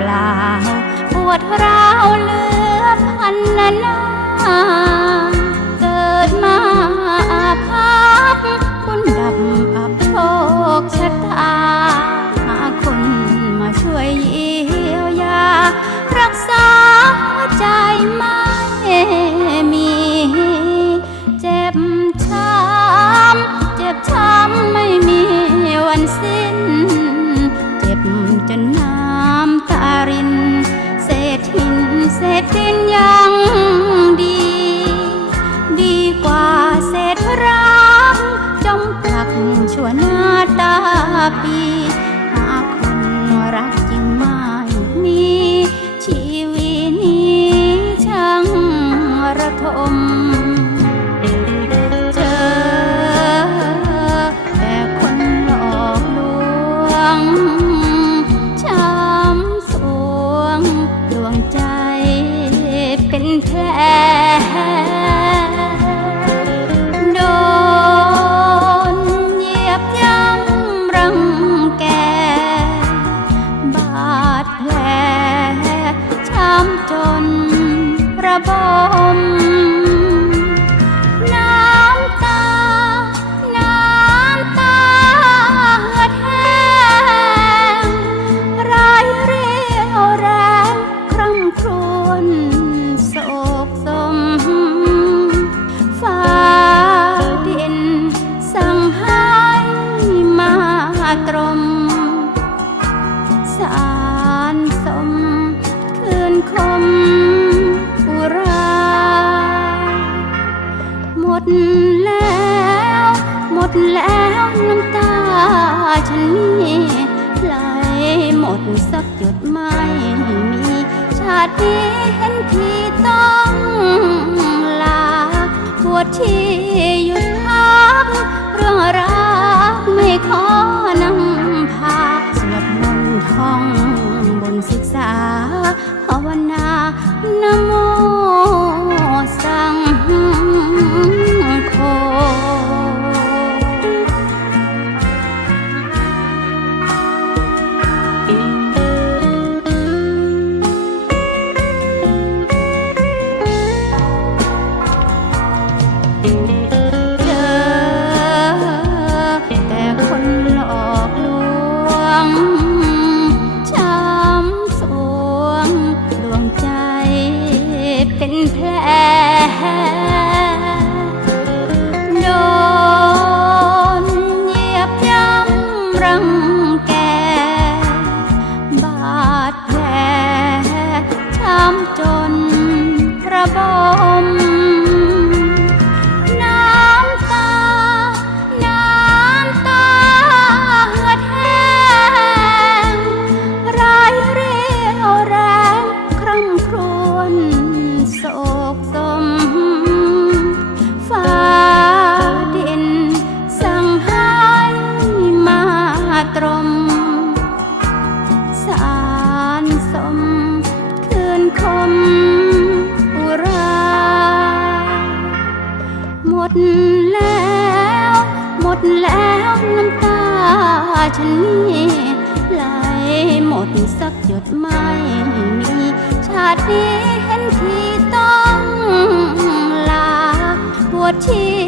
เปล่า ปวดร้าวเหลือพันนานาเกิดมาอาภัพบุญดับอับโชคชะตา หาคนมาช่วยเยียวยา รักษาใจไม่มีเจ็บช้ำเจ็บช้ำไม่มีวันสิ้น เจ็บจนน้ำ ปี หาคนรักจริงไม่มี ชีวิตนี้ช่างระทม เจอแต่คนหลอกลวง ระบม ดแล้ว หมดแล้วน้ำตาฉันนี่ไหลหมดสักหยดไม่มี ชาตินี้เห็นทีต้องลาปวดที่หยุดพักเรื่องรา เฉันนี่ไหลหมดสักหยดไม่มี ชาตินี้เห็นที่ต้องลาปวดที่